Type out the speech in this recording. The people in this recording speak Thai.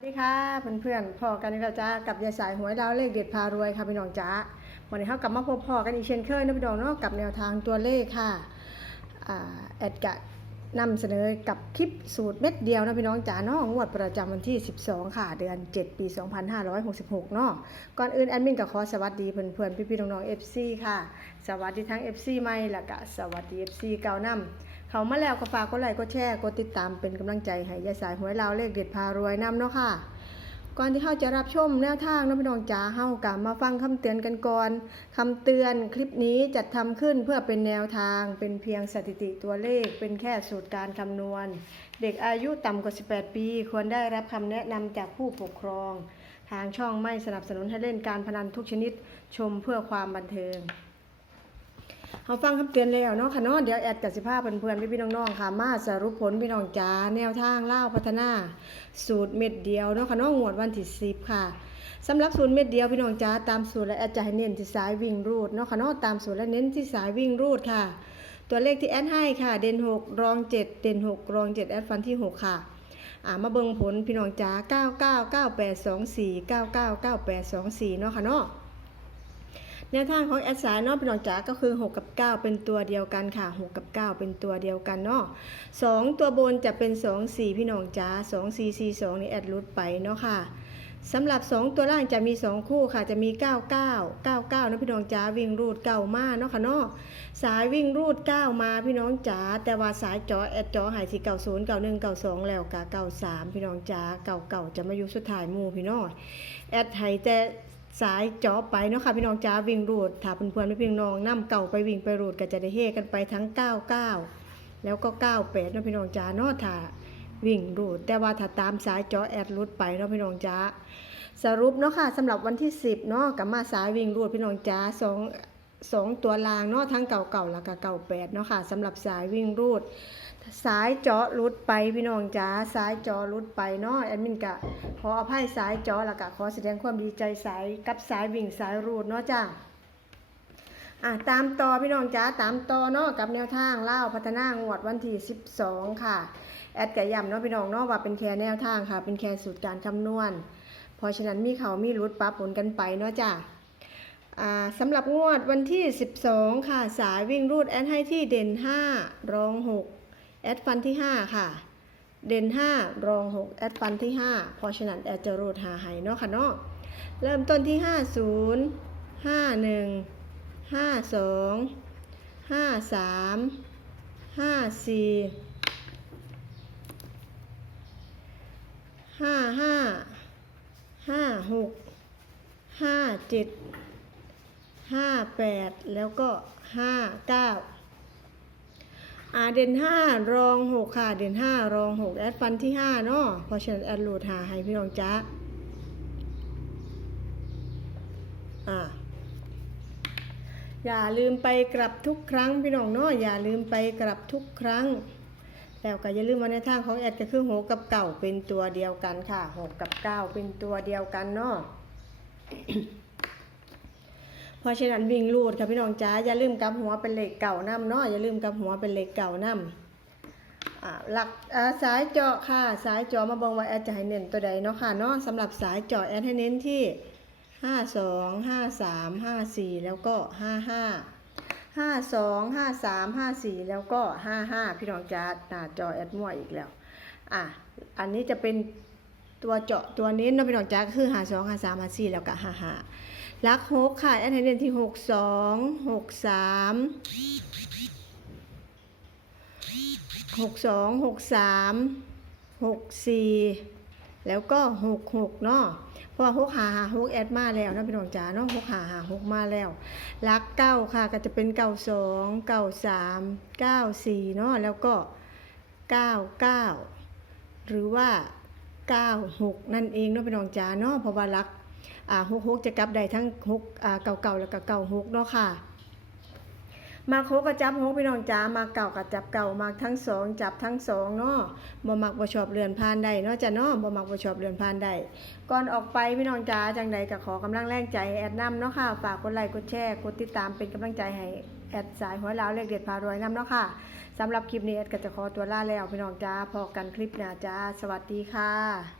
สวัสดีค่ะเพื่อนๆพอกันนี่เราจ้ากับยายสายหวยดาวเลขเด็ดพารวยค่ะพี่น้องจ้าวันนี้เขากลับมาพบพอกันอีกเช่นเคยนะพี่น้องเนาะกับแนวทางตัวเลขค่ะแอดกะนำเสนอกับคลิปสูตรเม็ดเดียวนะพี่น้องจ๋าเนาะงวดประจำวันที่ 12 ค่ะ เดือน 7 ปี 2566 เนาะก่อนอื่นแอดมินก็ขอสวัสดีเพื่อนๆพี่ๆน้องๆ FC ค่ะ สวัสดีทั้ง FC ใหม่และก็สวัสดี FC เก่านำ เขามาแล้วก็ฝากกดไลค์กดแชร์กดติดตามเป็นกำลังใจให้ยายสายหวยลาวเลขเด็ดพารวยนำเนาะค่ะก่อนที่เขาจะรับชมแนวทางนะพี่น้องจ๋าเฮากะมาฟังคำเตือนกันก่อนคำเตือนคลิปนี้จัดทำขึ้นเพื่อเป็นแนวทาง เป็นเพียงสถิติตัวเลข เป็นแค่สูตรการคำนวณ เด็กอายุต่ำกว่า 18 ปี ควรได้รับคำแนะนำจากผู้ปกครอง ทางช่องไม่สนับสนุนให้เล่นการพนันทุกชนิด ชมเพื่อความบันเทิง เขาฟังคำเตือนแล้วเนาะค่ะเนาะเดี๋ยวแอดกับสิภาพเพื่อนๆพี่ๆน้องๆค่ะ มาสรุปผลพี่น้องจ๋าแนวทางเล่าพัฒนา สูตรเม็ดเดียวเนาะค่ะเนาะงวดวันที่สิบค่ะสำหรับสูตรเม็ดเดียวพี่น้องจ๋าตามสูตรและแอดจะให้เน้นที่สายวิ่งรูดเนาะค่ะเนาะตามสูตรและเน้นที่สายวิ่งรูดค่ะ ตัวเลขที่แอดให้ค่ะ เด่นหกรองเจ็ดเด่นหกรองเจ็ดแอดฟันที่หกค่ะอ่ามาเบิ่งผลพี่น้องจ๋าเก้าเก้าเก้าแปดสองสี่เก้าเก้าเก้าแปดสองสี่เนาะค่ะเนาะ แนวทางของแอดสายเนอกพี่น้องจ๋าก็คือ 6 กับ 9 เป็นตัวเดียวกันค่ะ 6 กับ 9 เป็นตัวเดียวกันเนาะสองตัวบนจะเป็น 2 4 พี่น้องจ๋า2 4 4 2นี่แอดรุดไปเนาะค่ะสำหรับ 2 ตัวล่างจะมี 2 คู่ค่ะจะมี 99 99นะพี่น้องจ๋าวิ่งรูดเก่ามาเนาะค่ะเนาะสายวิ่งรูด 9 มาพี่น้องจ๋าแต่ว่าสายจอแอดจอหายที่90 91 92แล้วกะ93พี่น้องจ๋าเก่าเก่าจะมาอยู่สุดท้ายมู่พี่น้องแอดไห้แต่ สายเจาะไปเนาะค่ะพี่น้องจ้าวิ่งรูดถ้าเพื่อนๆไม่เพียงน้องนํเก่าไปวิ่งไปรูดก็จะได้เฮกันไปทั้ง 99 แล้วก็ 98เนาะพี่น้องจ้าเนาะถ้าวิ่งรูดแต่ว่าถ้าตามสายเจาะแอดรูดไปเนาะพี่น้องจ้าสรุปเนาะค่ะสำหรับวันที่ 10เนาะกับมาสายวิ่งรูดพี่น้องจ้าสองสองตัวรางเนาะทั้งเก่าๆแล้วก็เก่าแปดเนาะค่ะสำหรับสายวิ่งรูด สายเจาะรุดไปพี่น้องจ๋าสายเจาะรุดไปเนาะแอดมินกะขออภัยสายเจาะล้วก็ขอแสดงความดีใจสายกับสายวิ่งสายรูดเนาะจ้าอะตามต่อพี่น้องจ๋าตามต่อเนาะกับแนวทางเล่าพัฒนางวดวันที่ 12 ค่ะ แอดกะย้ำเนาะพี่น้องเนาะว่าเป็นแค่แนวทางค่ะ เป็นแค่สูตรการคำนวณ เพราะฉะนั้นมีเขามีรุดปรับผลกันไปเนาะจ้าอ่าสำหรับงวดวันที่ 12 ค่ะ สายวิ่งรูดแอดให้ที่เด่น 5 รอง 6 แอดฟันที่ 5 ค่ะ เด่น 5 รอง 6 แอดฟันที่ 5 เพราะฉะนั้นแอดจะรูดหาให้เนาะค่ะเนาะเริ่มต้นที่ 50 51 52 53 54 55 56 57ห้าแปดแล้วก็ห้าเก้า อ่าเด่นห้ารองหกค่ะ เด่นห้ารองหกแอดฟันที่ห้าเนาะเพราะฉะนั้นแอดโหลดหาให้พี่น้องจ๊ะอ่าอย่าลืมไปกลับทุกครั้งพี่น้องเนาะอย่าลืมไปกลับทุกครั้งแล้วก็อย่าลืมว่าในทางของแอดก็คือหกกับเก่าเป็นตัวเดียวกันค่ะหกกับเก้าเป็นตัวเดียวกันเนาะ ราะฉะนั้นวิ่งรูดค่ะพี่น้องจ้าอย่าลืมกลับหัวเป็นเหล็กเก่านํเนาะอย่าลืมกลับหัวเป็นเหล็กเก่านํอ่าหลักสายเจาะค่ะสายเจาะมาบอกว่าแอดจะให้เน้นตัวใดเนาะค่ะเนาะสำหรับสายเจาะแอดให้เน้นที่5 2 5 3 5 4แล้วก็5 5 5 2 5 3 5 4แล้วก็5 5พี่น้องจ้าหน้าจอแอดมั่วอีกแล้วอะอันนี้จะเป็นตัวเจาะตัวเน้นเนาะพี่น้องจ้าคือ5 2 5 3 5 4แล้วก็5 5 ลักหกค่ะแอนไทเดนที่หกสองหกสามหกสองหกสามหกสี่แล้วก็หกหกเนาะเพราะว่าหกหาหาหกแอดมาแล้วนะพี่น้องจ๋าเนาะหกหาหาหกมาแล้วลักเก้าค่ะก็จะเป็นเก้าสองเก้าสามเก้าสี่เนาะแล้วก็เก้าเก้าหรือว่าเก้าหกนั่นเองเนาะพี่น้องจ๋าเนาะเพราะว่าลัก หกหกจะกลับได้ทั้งหกอ่าเก่าๆแล้วก็เก่าหกเนาะค่ะมาโคกระจับหกพี่น้องจ๋ามาเก่ากับจับเก่ามาทั้งสองจับทั้งสองเนาะบ่มักบ่ชอบเรือนพานใดเนาะจ้ะเนาะบ่มักบ่ชอบเรือนพานใดก่อนออกไปพี่น้องจ๋าจังใดก็ขอกำลังแรงใจแอดนำเนาะค่ะฝากกดไลค์กดแชร์กดติดตามเป็นกำลังใจให้แอดสายหัวลาวเลขเด็ดพารวยนำเนาะค่ะสำหรับคลิปนี้แอดก็จะขอตัวลาแล้วพี่น้องจ๋าพอกันคลิปหน้าจ้าสวัสดีค่ะ